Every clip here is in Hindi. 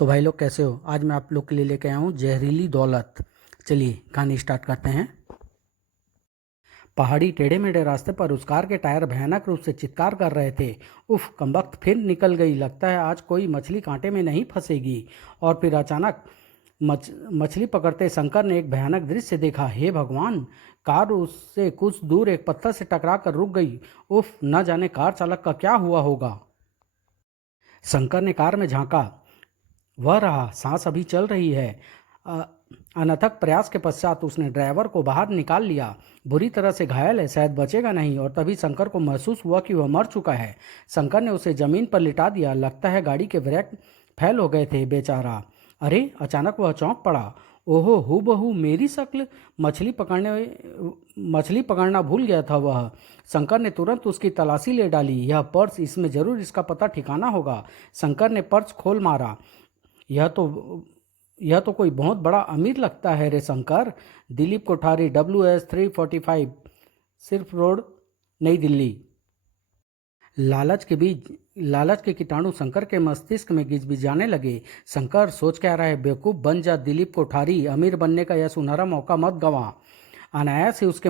तो भाई लोग कैसे हो। आज मैं आप लोग के लिए लेके आया हूँ जहरीली दौलत। चलिए कहानी स्टार्ट करते हैं। पहाड़ी टेढ़े मेढ़े रास्ते पर उस कार के टायर भयानक रूप से चित्कार कर रहे थे। उफ, कमबख्त फिर निकल गई, लगता है आज कोई मछली कांटे में नहीं फंसेगी। और फिर अचानक मछली पकड़ते शंकर ने एक भयानक दृश्य देखा। हे भगवान! कार उससे कुछ दूर एक पत्थर से टकरा कर रुक गई। उफ, न जाने कार चालक का क्या हुआ होगा। शंकर ने कार में झांका। वह रहा, सांस अभी चल रही है। अ, अनथक प्रयास के पश्चात उसने ड्राइवर को बाहर निकाल लिया। बुरी तरह से घायल है, शायद बचेगा नहीं। और तभी शंकर को महसूस हुआ कि वह मर चुका है। शंकर ने उसे जमीन पर लिटा दिया। लगता है गाड़ी के ब्रेक फेल हो गए थे, बेचारा। अरे, अचानक वह चौंक पड़ा। ओहो, हूबहू मेरी शक्ल! मछली पकड़ना भूल गया था वह। शंकर ने तुरंत उसकी तलाशी ले डाली। यह पर्स, इसमें जरूर इसका पता ठिकाना होगा। शंकर ने पर्स खोल मारा। यह तो यह तो कोई बहुत बड़ा अमीर लगता है रे शंकर। दिलीप कोठारी, WS 345, सिर्फ रोड, नई दिल्ली। लालच के कीटाणु शंकर के मस्तिष्क में गिजगिजाने लगे। शंकर, सोच क्या रहा है बेवकूफ, बन जा दिलीप कोठारी। अमीर बनने का यह सुनहरा मौका मत गंवा। अनायास ही उसके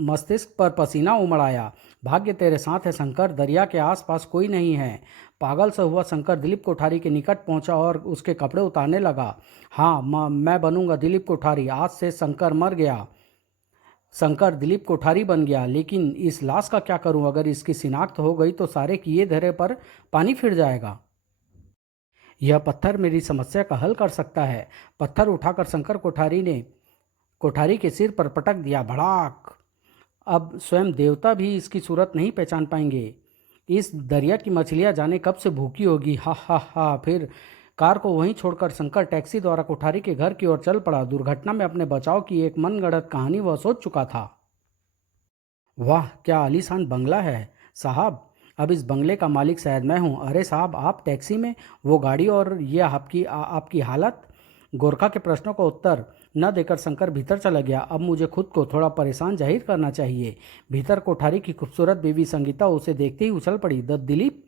मस्तिष्क पर पसीना उमड़ आया। भाग्य तेरे साथ है शंकर, दरिया के आसपास कोई नहीं है। पागल सा हुआ शंकर दिलीप कोठारी के निकट पहुंचा और उसके कपड़े उतारने लगा। हाँ, मैं बनूंगा दिलीप कोठारी। आज से शंकर मर गया। शंकर दिलीप कोठारी बन गया। लेकिन इस लाश का क्या करूं? अगर इसकी शिनाख्त हो गई तो सारे किए धरे पर पानी फिर जाएगा। यह पत्थर मेरी समस्या का हल कर सकता है। पत्थर उठाकर शंकर कोठारी के सिर पर पटक दिया। भड़ाक! अब स्वयं देवता भी इसकी सूरत नहीं पहचान पाएंगे। इस दरिया की मछलियां जाने कब से भूखी होगी। हा हा हा। फिर कार को वहीं छोड़कर शंकर टैक्सी द्वारा कोठारी के घर की ओर चल पड़ा। दुर्घटना में अपने बचाव की एक मनगढ़ंत कहानी वह सोच चुका था। वाह, क्या आलीशान बंगला है साहब! अब इस बंगले का मालिक शायद मैं हूँ। अरे साहब, आप टैक्सी में, वो गाड़ी और ये आपकी हालत। गोरखा के प्रश्नों का उत्तर न देकर शंकर भीतर चला गया। अब मुझे खुद को थोड़ा परेशान जाहिर करना चाहिए। भीतर कोठारी की खूबसूरत बीवी संगीता उसे देखते ही उछल पड़ी। द दिलीप,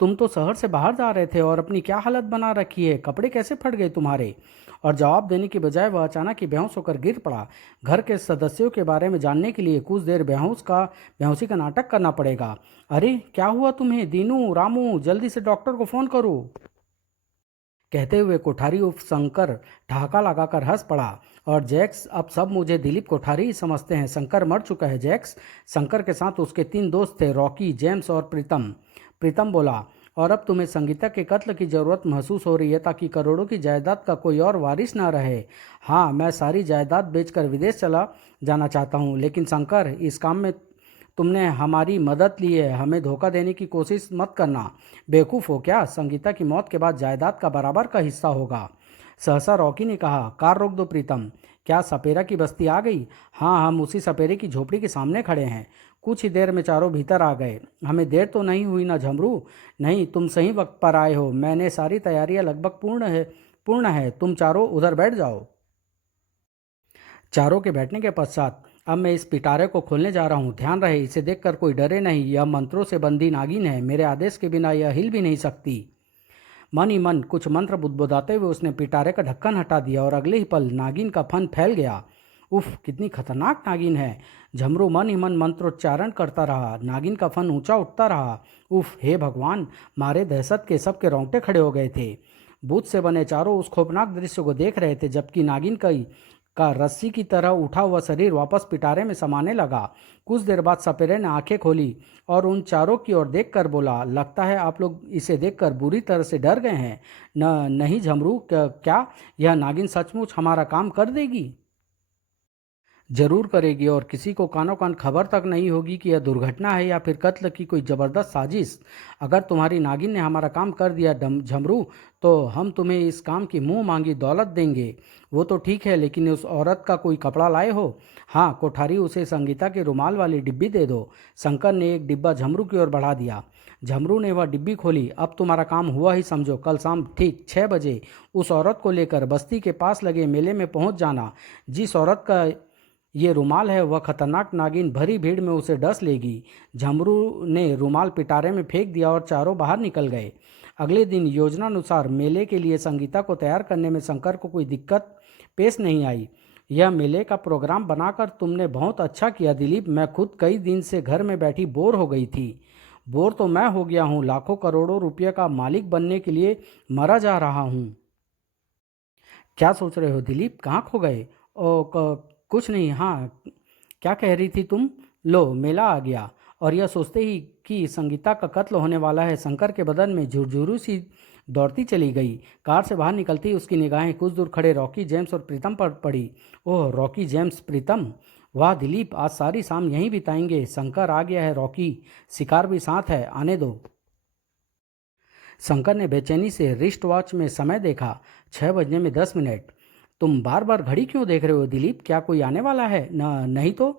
तुम तो शहर से बाहर जा रहे थे और अपनी क्या हालत बना रखी है? कपड़े कैसे फट गए तुम्हारे? और जवाब देने की बजाय वह अचानक ही बेहोश होकर गिर पड़ा। घर के सदस्यों के बारे में जानने के लिए कुछ देर बेहोशी का नाटक करना पड़ेगा। अरे, क्या हुआ तुम्हें? दीनू, रामू, जल्दी से डॉक्टर को फोन करो। कहते हुए कोठारी उफ शंकर ठहाका लगाकर हंस पड़ा। और जैक्स, अब सब मुझे दिलीप कोठारी ही समझते हैं। शंकर मर चुका है जैक्स। शंकर के साथ उसके 3 दोस्त थे, रॉकी, जेम्स और प्रीतम। प्रीतम बोला, और अब तुम्हें संगीता के कत्ल की जरूरत महसूस हो रही है ताकि करोड़ों की जायदाद का कोई और वारिस ना रहे। हाँ, मैं सारी जायदाद बेचकर विदेश चला जाना चाहता हूँ। लेकिन शंकर, इस काम में तुमने हमारी मदद ली है, हमें धोखा देने की कोशिश मत करना। बेवकूफ़ हो क्या? संगीता की मौत के बाद जायदाद का बराबर का हिस्सा होगा। सहसा रॉकी ने कहा, कार रोक दो प्रीतम। क्या सपेरा की बस्ती आ गई? हाँ, हम उसी सपेरे की झोपड़ी के सामने खड़े हैं। कुछ ही देर में चारों भीतर आ गए। हमें देर तो नहीं हुई ना झमरू? नहीं, तुम सही वक्त पर आए हो। मैंने सारी तैयारियां लगभग पूर्ण है। तुम चारों उधर बैठ जाओ। चारों के बैठने के पश्चात अब मैं इस पिटारे को खोलने जा रहा हूँ। ध्यान रहे, इसे देखकर कोई डरे नहीं। यह मंत्रों से बंधी नागिन है। मेरे आदेश के बिना यह हिल भी नहीं सकती। मन ही मन कुछ मंत्र बुदबुदाते हुए उसने पिटारे का ढक्कन हटा दिया और अगले ही पल नागिन का फन फैल गया। उफ, कितनी खतरनाक नागिन है! झमरू मन ही मन मंत्रोच्चारण करता रहा। नागिन का फन ऊंचा उठता रहा। उफ, हे भगवान! मारे दहशत के सबके रोंगटे खड़े हो गए थे। भूत से बने चारों उस खौफनाक दृश्य को देख रहे थे, जबकि नागिन का रस्सी की तरह उठा हुआ शरीर वापस पिटारे में समाने लगा। कुछ देर बाद सपेरे ने आंखें खोली और उन चारों की ओर देखकर बोला, लगता है आप लोग इसे देखकर बुरी तरह से डर गए हैं। नहीं झमरू, क्या यह नागिन सचमुच हमारा काम कर देगी? जरूर करेगी, और किसी को कानो कान खबर तक नहीं होगी कि यह दुर्घटना है या फिर कत्ल की कोई जबरदस्त साजिश। अगर तुम्हारी नागिन ने हमारा काम कर दिया झमरू, तो हम तुम्हें इस काम की मुंह मांगी दौलत देंगे। वो तो ठीक है, लेकिन उस औरत का कोई कपड़ा लाए हो? हाँ, कोठारी, उसे संगीता के रुमाल वाली डिब्बी दे दो। शंकर ने एक डिब्बा झमरू की ओर बढ़ा दिया। झमरू ने वह डिब्बी खोली। अब तुम्हारा काम हुआ ही समझो। कल शाम ठीक 6 बजे उस औरत को लेकर बस्ती के पास लगे मेले में पहुंच जाना। जिस औरत का ये रुमाल है, वह खतरनाक नागिन भरी भीड़ में उसे डस लेगी। झमरू ने रुमाल पिटारे में फेंक दिया और चारों बाहर निकल गए। अगले दिन योजनानुसार मेले के लिए संगीता को तैयार करने में शंकर को कोई दिक्कत पेश नहीं आई। यह मेले का प्रोग्राम बनाकर तुमने बहुत अच्छा किया दिलीप। मैं खुद कई दिन से घर में बैठी बोर हो गई थी। बोर तो मैं हो गया हूँ, लाखों करोड़ों रुपये का मालिक बनने के लिए मरा जा रहा हूँ। क्या सोच रहे हो दिलीप, कहाँ खो गए? कुछ नहीं। हाँ, क्या कह रही थी तुम? लो, मेला आ गया। और यह सोचते ही कि संगीता का कत्ल होने वाला है, शंकर के बदन में झुरझुरू सी दौड़ती चली गई। कार से बाहर निकलती उसकी निगाहें कुछ दूर खड़े रॉकी जेम्स और प्रीतम पर पड़ी। ओह, रॉकी जेम्स, प्रीतम, वाह दिलीप, आज सारी शाम यहीं बिताएंगे। शंकर आ गया है रॉकी, शिकार भी साथ है, आने दो। शंकर ने बेचैनी से रिस्ट वॉच में समय देखा। 6 बजने में 10 मिनट। तुम बार बार घड़ी क्यों देख रहे हो दिलीप? क्या कोई आने वाला है? नहीं तो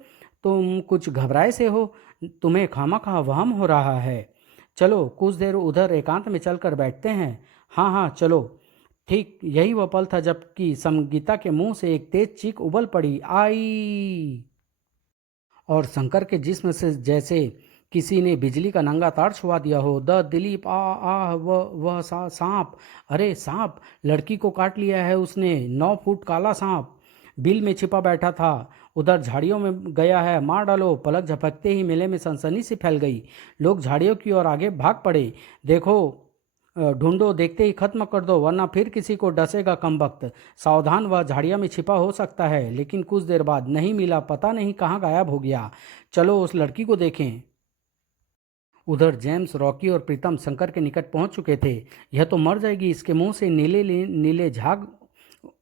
तुम कुछ घबराए से हो। तुम्हें खामखा वहम हो रहा है। चलो कुछ देर उधर एकांत में चलकर बैठते हैं। हाँ हाँ चलो। ठीक यही वह पल था जबकि संगीता के मुंह से एक तेज चीख उबल पड़ी, आई। और शंकर के जिस्म से जैसे किसी ने बिजली का नंगा तार छुआ दिया हो। द दिलीप, आ आ वह सांप, अरे सांप, लड़की को काट लिया है उसने। 9 फुट काला सांप बिल में छिपा बैठा था, उधर झाड़ियों में गया है, मार डालो। पलक झपकते ही मेले में सनसनी सी फैल गई। लोग झाड़ियों की ओर आगे भाग पड़े। देखो, ढूंढो, देखते ही खत्म कर दो वरना फिर किसी को डसेगा कमबख्त। सावधान, वह झाड़िया में छिपा हो सकता है। लेकिन कुछ देर बाद नहीं मिला, पता नहीं कहाँ गायब हो गया। चलो उस लड़की को देखें। उधर जेम्स, रॉकी और प्रीतम शंकर के निकट पहुंच चुके थे। यह तो मर जाएगी, इसके मुंह से नीले नीले झाग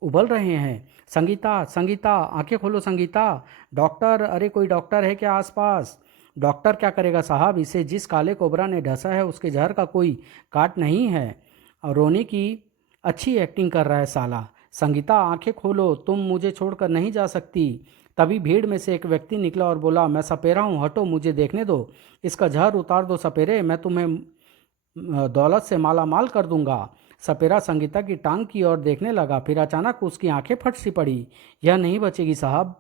उबल रहे हैं। संगीता, संगीता, आंखें खोलो संगीता। डॉक्टर, अरे कोई डॉक्टर है क्या आसपास? डॉक्टर क्या करेगा साहब, इसे जिस काले कोबरा ने ढसा है उसके जहर का कोई काट नहीं है। और रोने की अच्छी एक्टिंग कर रहा है साला। संगीता, आंखें खोलो, तुम मुझे छोड़कर नहीं जा सकती। तभी भीड़ में से एक व्यक्ति निकला और बोला, मैं सपेरा हूँ, हटो, मुझे देखने दो। इसका जहर उतार दो सपेरे, मैं तुम्हें दौलत से माला माल कर दूंगा। सपेरा संगीता की टांग की ओर देखने लगा, फिर अचानक उसकी आंखें फट सी पड़ी। यह नहीं बचेगी साहब।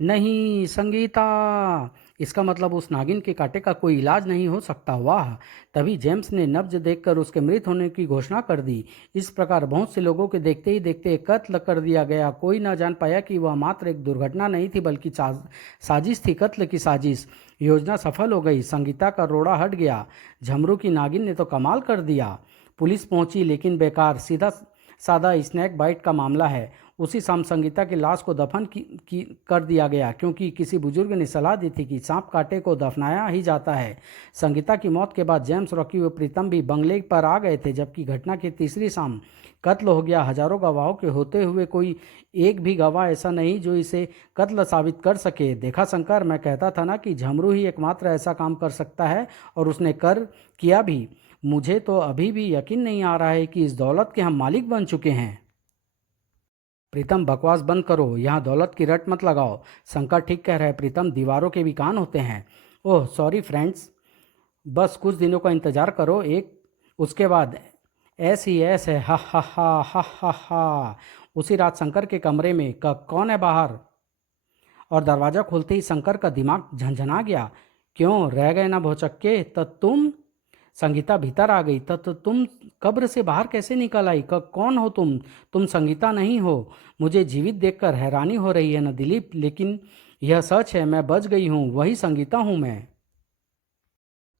नहीं संगीता, इसका मतलब उस नागिन के कांटे का कोई इलाज नहीं हो सकता। वाह। तभी जेम्स ने नब्ज देखकर उसके मृत होने की घोषणा कर दी। इस प्रकार बहुत से लोगों के देखते ही देखते कत्ल कर दिया गया। कोई न जान पाया कि वह मात्र एक दुर्घटना नहीं थी बल्कि साजिश थी, कत्ल की साजिश। योजना सफल हो गई, संगीता का रोड़ा हट गया। झमरू की नागिन ने तो कमाल कर दिया। पुलिस पहुंची लेकिन बेकार, सीधा सादा स्नैक बाइट का मामला है। उसी शाम संगीता की लाश को दफन कर दिया गया, क्योंकि किसी बुजुर्ग ने सलाह दी थी कि सांप कांटे को दफनाया ही जाता है। संगीता की मौत के बाद जेम्स, रॉकी व प्रीतम भी बंगले पर आ गए थे। जबकि घटना की तीसरी शाम कत्ल हो गया। हजारों गवाहों के होते हुए कोई एक भी गवाह ऐसा नहीं जो इसे कत्ल साबित कर सके। देखा शंकर, मैं कहता था ना कि झमरू ही एकमात्र ऐसा काम कर सकता है, और उसने किया भी। मुझे तो अभी भी यकीन नहीं आ रहा है कि इस दौलत के हम मालिक बन चुके हैं। प्रीतम, बकवास बंद करो, यहाँ दौलत की रट मत लगाओ। शंकर ठीक कह रहा है प्रीतम, दीवारों के भी कान होते हैं। ओह सॉरी फ्रेंड्स, बस कुछ दिनों का इंतजार करो, उसके बाद ऐसी ऐस है, हा हा हा हा हा हा। उसी रात शंकर के कमरे में कौन है बाहर? और दरवाज़ा खोलते ही शंकर का दिमाग झंझना गया। क्यों रह गए ना भौचक्के? तो तुम? संगीता भीतर आ गई। तो तुम कब्र से बाहर कैसे निकल आई? कौन हो तुम? तुम संगीता नहीं हो। मुझे जीवित देखकर हैरानी हो रही है ना दिलीप, लेकिन यह सच है, मैं बच गई हूँ, वही संगीता हूँ मैं।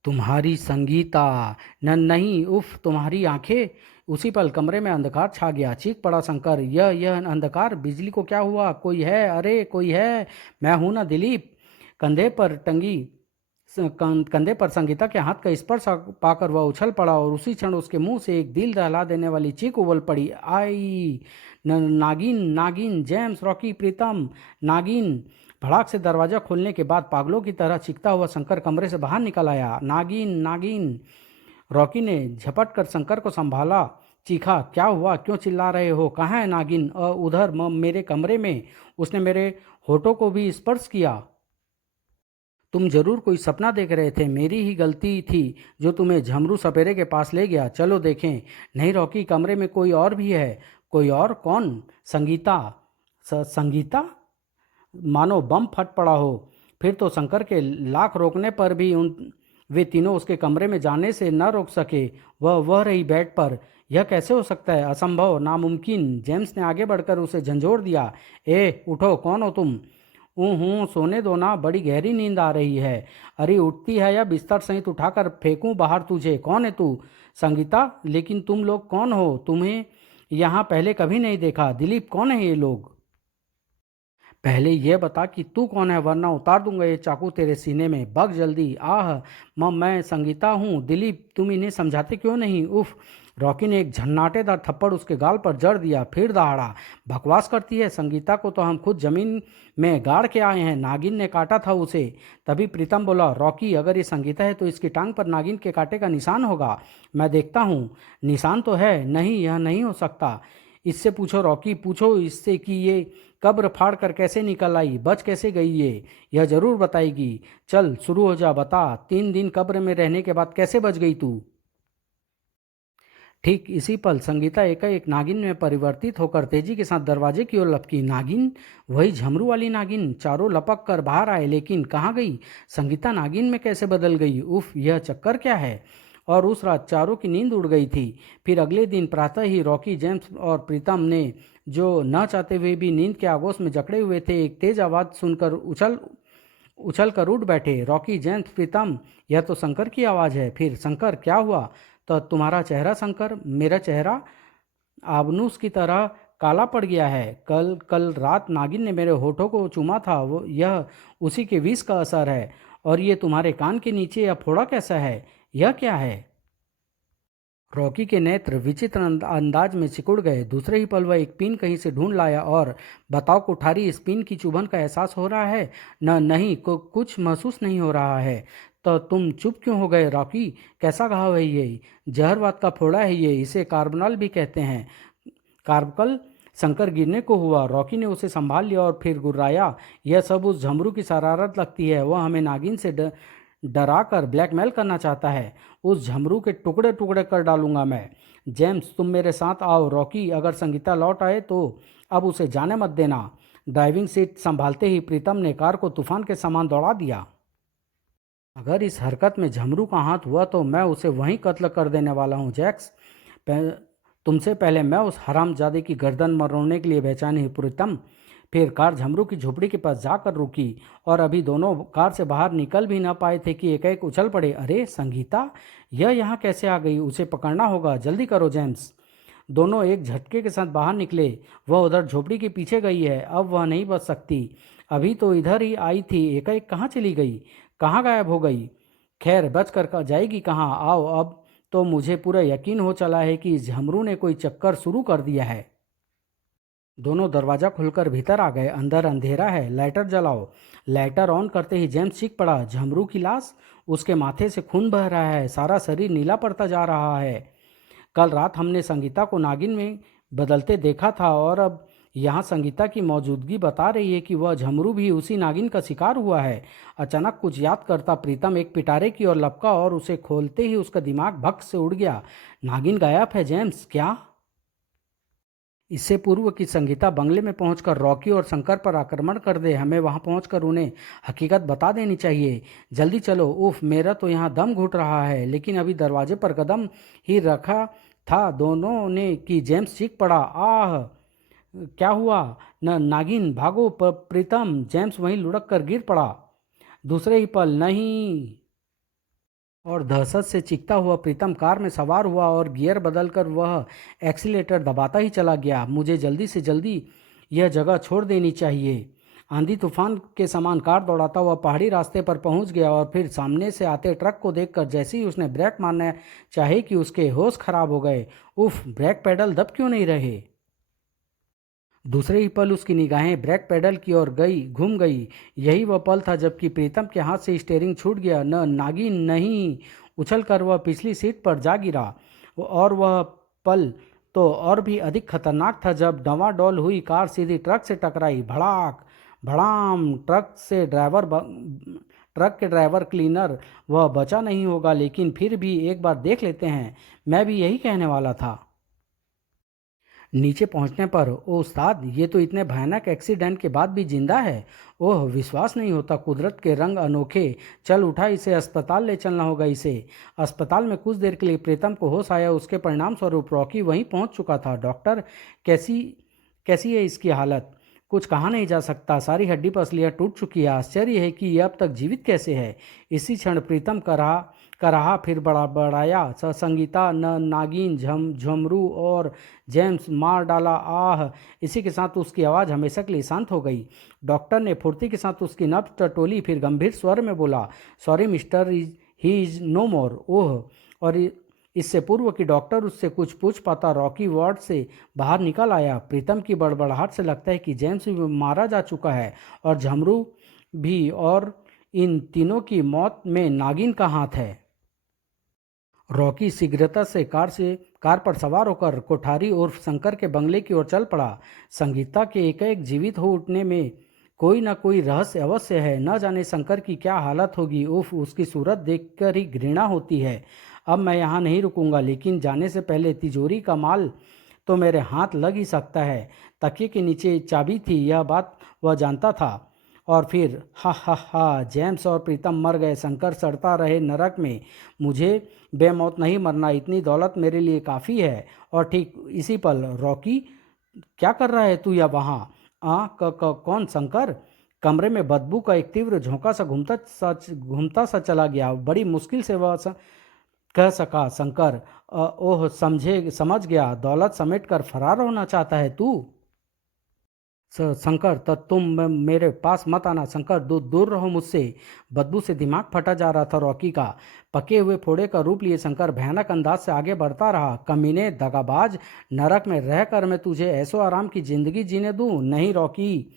तुम्हारी संगीता? नहीं, उफ, तुम्हारी आंखें। उसी पल कमरे में अंधकार छा गया। चीख पड़ा शंकर, यह अंधकार, बिजली को क्या हुआ? कोई है? अरे कोई है? मैं हूं ना दिलीप। कंधे पर टंगी कंधे पर संगीता के हाथ का स्पर्श पाकर वह उछल पड़ा, और उसी क्षण उसके मुंह से एक दिल दहला देने वाली चीख उबल पड़ी, आई। नागिन, नागिन, जेम्स, रॉकी, प्रीतम, नागिन। भड़ाक से दरवाजा खोलने के बाद पागलों की तरह चीखता हुआ शंकर कमरे से बाहर निकल आया। नागिन, नागिन। रॉकी ने झपट कर शंकर को संभाला। चीखा, क्या हुआ? क्यों चिल्ला रहे हो? कहाँ है नागिन? उधर मेरे कमरे में। उसने मेरे होठों को भी स्पर्श किया। तुम जरूर कोई सपना देख रहे थे, मेरी ही गलती थी जो तुम्हें झमरू सपेरे के पास ले गया। चलो देखें। नहीं रॉकी, कमरे में कोई और भी है। कोई और? कौन? संगीता। संगीता? मानो बम फट पड़ा हो। फिर तो शंकर के लाख रोकने पर भी वे तीनों उसके कमरे में जाने से न रोक सके। वह रही बेड पर। यह कैसे हो सकता है? असंभव, नामुमकिन। जेम्स ने आगे बढ़कर उसे झंझोड़ दिया। ए उठो, कौन हो तुम? हूँ, सोने दो ना, बड़ी गहरी नींद आ रही है। अरे उठती है या बिस्तर सहित उठाकर फेंकूं बाहर तुझे? कौन है तू? संगीता? लेकिन तुम लोग कौन हो? तुम्हें यहाँ पहले कभी नहीं देखा। दिलीप, कौन है ये लोग? पहले यह बता कि तू कौन है, वरना उतार दूंगा ये चाकू तेरे सीने में। बग जल्दी। आह मैं संगीता हूँ। दिलीप, तुम इन्हें समझाते क्यों नहीं? उफ। रॉकी ने एक झन्नाटेदार थप्पड़ उसके गाल पर जड़ दिया, फिर दहाड़ा। बकवास करती है। संगीता को तो हम खुद जमीन में गाड़ के आए हैं। नागिन ने काटा था उसे। तभी प्रीतम बोला, रॉकी, अगर ये संगीता है तो इसकी टांग पर नागिन के कांटे का निशान होगा। मैं देखता हूँ। निशान तो है। नहीं, यह नहीं हो सकता। इससे पूछो रॉकी, पूछो इससे कि ये कब्र फाड़ कर कैसे निकल आई, बच कैसे गई ये। यह जरूर बताएगी। चल शुरू हो जा, बता। 3 दिन कब्र में रहने के बाद कैसे बच गई तू? ठीक इसी पल संगीता एकाएक नागिन में परिवर्तित होकर तेजी के साथ दरवाजे की ओर लपकी। नागिन? वही झमरू वाली नागिन। चारों लपक कर बाहर आए, लेकिन कहाँ गई संगीता? नागिन में कैसे बदल गई? उफ, यह चक्कर क्या है? और उस रात चारों की नींद उड़ गई थी। फिर अगले दिन प्रातः ही रॉकी, जेम्स और प्रीतम ने, जो न चाहते हुए भी नींद के आगोश में जकड़े हुए थे, एक तेज आवाज़ सुनकर उछल उछल कर उठ बैठे। रॉकी, जेम्स, प्रीतम, यह तो शंकर की आवाज़ है। फिर शंकर, क्या हुआ? तो तुम्हारा चेहरा शंकर? मेरा चेहरा आबनूस की तरह काला पड़ गया है। कल कल रात नागिन ने मेरे होठों को चूमा था। वो यह उसी के विष का असर है। और ये तुम्हारे कान के नीचे यह फोड़ा कैसा है? यह क्या है? रॉकी के नेत्र विचित्र अंदाज में सिकुड़ गए। दूसरे ही पल वह एक पिन कहीं से ढूंढ लाया और, बताओ कुठारी, इस पिन की चुभन का एहसास हो रहा है? नहीं, कुछ महसूस नहीं हो रहा है। तो तुम चुप क्यों हो गए रॉकी? कैसा घाव है ये? जहरवात का फोड़ा है ये। इसे कार्बनल भी कहते हैं। कार्बकल? शंकर गिरने को हुआ। रॉकी ने उसे संभाल लिया और फिर गुर्राया, यह सब उस झमरू की शरारत लगती है। वह हमें नागिन से डरा कर ब्लैकमेल करना चाहता है। उस झमरू के टुकड़े टुकड़े कर डालूंगा मैं। जेम्स, तुम मेरे साथ आओ। रॉकी, अगर संगीता लौट आए तो अब उसे जाने मत देना। ड्राइविंग सीट संभालते ही प्रीतम ने कार को तूफान के समान दौड़ा दिया। अगर इस हरकत में झमरू का हाथ हुआ तो मैं उसे वहीं कत्ल कर देने वाला हूँ। जैक्स, तुमसे पहले मैं उस हरामजादे की गर्दन मरोड़ने के लिए बेचैन हुई। प्रीतम। फिर कार झमरू की झोपड़ी के पास जाकर रुकी और अभी दोनों कार से बाहर निकल भी ना पाए थे कि एकाएक उछल पड़े। अरे संगीता, यह यहाँ कैसे आ गई? उसे पकड़ना होगा। जल्दी करो जेम्स। दोनों एक झटके के साथ बाहर निकले। वह उधर झोपड़ी के पीछे गई है। अब वह नहीं बच सकती। अभी तो इधर ही आई थी, एकाएक कहाँ चली गई? कहाँ गायब हो गई? खैर, बच कर जाएगी कहाँ? आओ, अब तो मुझे पूरा यकीन हो चला है कि झमरू ने कोई चक्कर शुरू कर दिया है। दोनों दरवाजा खुलकर भीतर आ गए। अंदर अंधेरा है। लाइटर जलाओ। लाइटर ऑन करते ही जेम्स चीख पड़ा। झमरू की लाश? उसके माथे से खून बह रहा है। सारा शरीर नीला पड़ता जा रहा है। कल रात हमने संगीता को नागिन में बदलते देखा था और अब यहाँ संगीता की मौजूदगी बता रही है कि वह झमरू भी उसी नागिन का शिकार हुआ है। अचानक कुछ याद करता प्रीतम एक पिटारे की ओर लपका और उसे खोलते ही उसका दिमाग भक्त से उड़ गया। नागिन गायब है। जेम्स, क्या? इससे पूर्व कि संगीता बंगले में पहुंचकर रॉकी और शंकर पर आक्रमण कर दे, हमें वहां पहुंचकर उन्हें हकीकत बता देनी चाहिए। जल्दी चलो। उफ, मेरा तो यहाँ दम घुट रहा है। लेकिन अभी दरवाजे पर कदम ही रखा था दोनों ने कि जेम्स चीख पड़ा। आह, क्या हुआ? नागिन, भागो प्रीतम। जेम्स वहीं लुढ़क कर गिर पड़ा। दूसरे ही पल, नहीं, और दहशत से चीखता हुआ प्रीतम कार में सवार हुआ और गियर बदलकर वह एक्सीलेटर दबाता ही चला गया। मुझे जल्दी से जल्दी यह जगह छोड़ देनी चाहिए। आंधी तूफान के समान कार दौड़ाता हुआ पहाड़ी रास्ते पर पहुंच गया और फिर सामने से आते ट्रक को देखकर जैसे ही उसने ब्रेक मारने चाहे कि उसके होश खराब हो गए। उफ, ब्रेक पैडल दब क्यों नहीं रहे? दूसरे ही पल उसकी निगाहें ब्रेक पेडल की ओर घूम गई। यही वह पल था जबकि प्रीतम के हाथ से स्टीयरिंग छूट गया। नागिन नहीं। उछलकर वह पिछली सीट पर जा गिरा। और वह पल तो और भी अधिक खतरनाक था जब डंवाडोल हुई कार सीधी ट्रक से टकराई। भड़ाक भड़ाम। ट्रक के ड्राइवर क्लीनर, वह बचा नहीं होगा, लेकिन फिर भी एक बार देख लेते हैं। मैं भी यही कहने वाला था। नीचे पहुंचने पर, ओ उस्ताद, ये तो इतने भयानक एक्सीडेंट के बाद भी जिंदा है। ओह, विश्वास नहीं होता, कुदरत के रंग अनोखे। चल उठा, इसे अस्पताल ले चलना होगा इसे। अस्पताल में कुछ देर के लिए प्रीतम को होश आया। उसके परिणाम स्वरूप रॉकी वहीं पहुंच चुका था। डॉक्टर, कैसी कैसी है इसकी हालत? कुछ कहा नहीं जा सकता, सारी हड्डी पसलियां टूट चुकी है। आश्चर्य है कि यह अब तक जीवित कैसे है। इसी क्षण प्रीतम का रहा फिर बड़ाया। संगीता, नागिन, झमरू और जेम्स मार डाला। आह! इसी के साथ उसकी आवाज़ हमेशा के लिए शांत हो गई। डॉक्टर ने फुर्ती के साथ उसकी नब्ज टटोली, फिर गंभीर स्वर में बोला, sorry mister, he is no more. Oh! और इससे पूर्व कि डॉक्टर उससे कुछ पूछ पाता, रॉकी वार्ड से बाहर निकल आया। प्रीतम की बड़बड़ाहट से लगता है कि जेम्स भी मारा जा चुका है और झमरू भी, और इन तीनों की मौत में नागिन का हाथ है। रॉकी शीघ्रता से कार पर सवार होकर कोठारी उर्फ शंकर के बंगले की ओर चल पड़ा। संगीता के एकाएक जीवित हो उठने में कोई ना कोई रहस्य अवश्य है। न जाने शंकर की क्या हालत होगी। उफ, उसकी सूरत देखकर ही घृणा होती है। अब मैं यहाँ नहीं रुकूंगा, लेकिन जाने से पहले तिजोरी का माल तो मेरे हाथ लग ही सकता है। तकिए के नीचे चाबी थी, यह बात वह जानता था। और फिर हा हा हा, जेम्स और प्रीतम मर गए, शंकर सड़ता रहे नरक में। मुझे बेमौत नहीं मरना, इतनी दौलत मेरे लिए काफ़ी है। और ठीक इसी पल, रॉकी, क्या कर रहा है तू या वहाँ? कौन? शंकर? कमरे में बदबू का एक तीव्र झोंका सा घूमता सा चला गया। बड़ी मुश्किल से वह कह सका, शंकर, ओह, समझ गया, दौलत समेट कर फरार होना चाहता है तू? शंकर, तो तुम मेरे पास मत आना। शंकर, दूर रहो मुझसे। बदबू से दिमाग फटा जा रहा था रॉकी का। पके हुए फोड़े का रूप लिए शंकर भयानक अंदाज से आगे बढ़ता रहा। कमीने, दगाबाज, नरक में रहकर मैं तुझे ऐसो आराम की जिंदगी जीने दूं? नहीं रॉकी,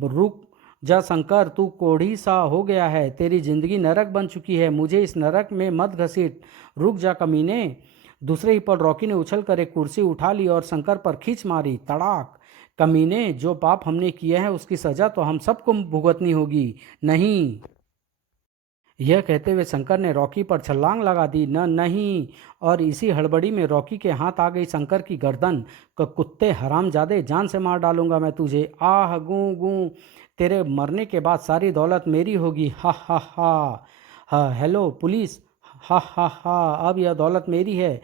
रुक जा शंकर, तू कोढ़ी सा हो गया है, तेरी जिंदगी नरक बन चुकी है, मुझे इस नरक में मत घसीट। रुक जा कमीने। दूसरे ही पल रॉकी ने उछल कर एक कुर्सी उठा ली और शंकर पर खींच मारी। तड़ाक! कमीने, जो पाप हमने किए हैं उसकी सजा तो हम सबको भुगतनी होगी। नहीं! यह कहते हुए शंकर ने रॉकी पर छलांग लगा दी। न नहीं! और इसी हड़बड़ी में रॉकी के हाथ आ गई शंकर की गर्दन। कुत्ते हरामजादे, जान से मार डालूंगा मैं तुझे। आह! गूं गूं! तेरे मरने के बाद सारी दौलत मेरी होगी। हा हा हा हा! Hello police! हा हा हा! अब यह दौलत मेरी है,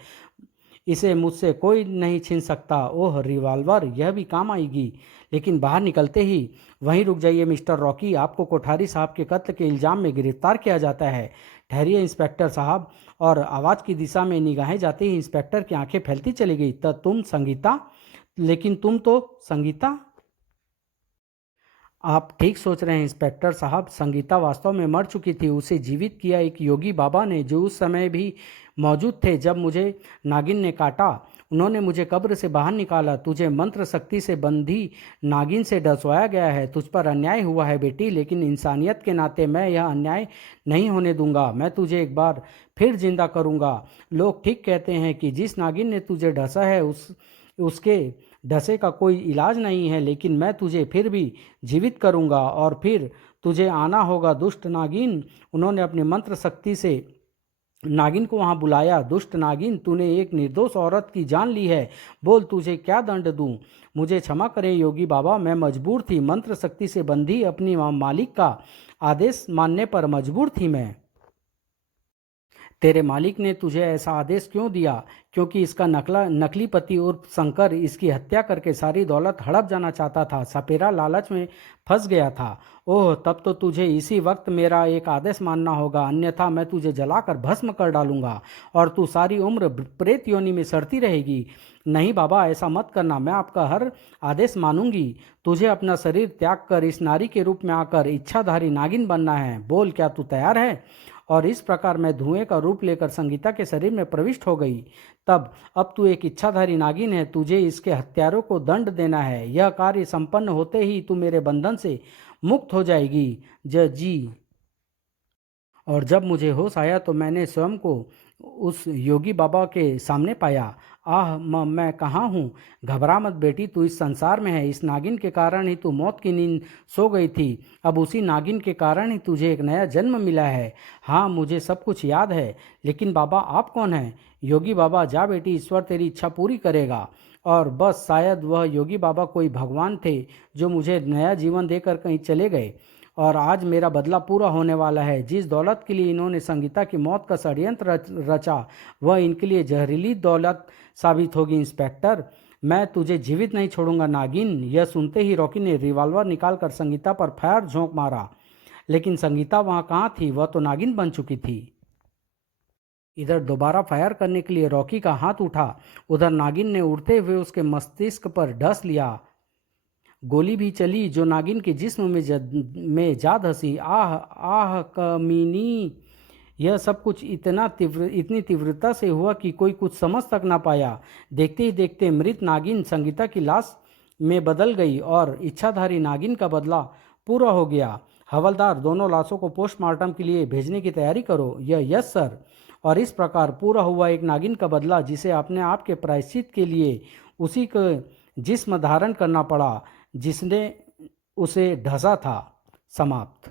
इसे मुझसे कोई नहीं छीन सकता। ओह रिवॉल्वर, यह भी काम आएगी। लेकिन बाहर निकलते ही, वहीं रुक जाइए मिस्टर रॉकी, आपको कोठारी साहब के कत्ल के इल्ज़ाम में गिरफ्तार किया जाता है। ठहरिए इंस्पेक्टर साहब। और आवाज़ की दिशा में निगाहें जाते ही इंस्पेक्टर की आंखें फैलती चली गई। तुम संगीता? लेकिन तुम तो संगीता? आप ठीक सोच रहे हैं इंस्पेक्टर साहब, संगीता वास्तव में मर चुकी थी। उसे जीवित किया एक योगी बाबा ने, जो उस समय भी मौजूद थे जब मुझे नागिन ने काटा। उन्होंने मुझे कब्र से बाहर निकाला। तुझे मंत्र शक्ति से बंधी नागिन से डसवाया गया है। तुझ पर अन्याय हुआ है बेटी, लेकिन इंसानियत के नाते मैं यह अन्याय नहीं होने दूंगा। मैं तुझे एक बार फिर जिंदा करूंगा। लोग ठीक कहते हैं कि जिस नागिन ने तुझे डसा है उसके ढसे का कोई इलाज नहीं है, लेकिन मैं तुझे फिर भी जीवित करूंगा। और फिर तुझे आना होगा दुष्ट नागिन। उन्होंने अपनी मंत्र शक्ति से नागिन को वहां बुलाया। दुष्ट नागिन, तूने एक निर्दोष औरत की जान ली है, बोल तुझे क्या दंड दूं? मुझे क्षमा करें योगी बाबा, मैं मजबूर थी। मंत्र शक्ति से बंधी अपनी मालिक का आदेश मानने पर मजबूर थी मैं। तेरे मालिक ने तुझे ऐसा आदेश क्यों दिया? क्योंकि इसका नकली पति उर्फ शंकर इसकी हत्या करके सारी दौलत हड़प जाना चाहता था। सपेरा लालच में फंस गया था। ओह, तब तो तुझे इसी वक्त मेरा एक आदेश मानना होगा, अन्यथा मैं तुझे जलाकर भस्म कर डालूंगा और तू सारी उम्र प्रेत योनि में सड़ती रहेगी। नहीं बाबा, ऐसा मत करना, मैं आपका हर आदेश मानूंगी। तुझे अपना शरीर त्याग कर इस नारी के रूप में आकर इच्छाधारी नागिन बनना है। बोल, क्या तू तैयार है? और इस प्रकार मैं धुएं का रूप लेकर संगीता के शरीर में प्रविष्ट हो गई। अब तू एक इच्छाधारी नागिन है, तुझे इसके हत्यारों को दंड देना है। यह कार्य संपन्न होते ही तू मेरे बंधन से मुक्त हो जाएगी। जी। और जब मुझे होश आया तो मैंने स्वयं को उस योगी बाबा के सामने पाया। आह मैं कहाँ हूँ? घबरा मत बेटी, तू इस संसार में है। इस नागिन के कारण ही तू मौत की नींद सो गई थी। अब उसी नागिन के कारण ही तुझे एक नया जन्म मिला है। हाँ, मुझे सब कुछ याद है, लेकिन बाबा आप कौन हैं? योगी बाबा, जा बेटी, ईश्वर तेरी इच्छा पूरी करेगा। और बस शायद वह योगी बाबा कोई भगवान थे जो मुझे नया जीवन देकर कहीं चले गए। और आज मेरा बदला पूरा होने वाला है। जिस दौलत के लिए इन्होंने संगीता की मौत का षड्यंत्र रचा, वह इनके लिए जहरीली दौलत साबित होगी। इंस्पेक्टर, मैं तुझे जीवित नहीं छोड़ूंगा नागिन। यह सुनते ही रॉकी ने रिवॉल्वर निकालकर संगीता पर फायर झोंक मारा, लेकिन संगीता वहां कहाँ थी? वह तो नागिन बन चुकी थी। इधर दोबारा फायर करने के लिए रॉकी का हाथ उठा, उधर नागिन ने उड़ते हुए उसके मस्तिष्क पर ढस लिया। गोली भी चली जो नागिन के जिस्म में जा धंसी। आह आह कमीनी! यह सब कुछ इतनी तीव्रता से हुआ कि कोई कुछ समझ तक ना पाया। देखते ही देखते मृत नागिन संगीता की लाश में बदल गई और इच्छाधारी नागिन का बदला पूरा हो गया। हवलदार, दोनों लाशों को पोस्टमार्टम के लिए भेजने की तैयारी करो। यह यस सर। और इस प्रकार पूरा हुआ एक नागिन का बदला, जिसे अपने आप के प्रायश्चित के लिए उसी को जिस्म धारण करना पड़ा जिसने उसे ढसा था। समाप्त।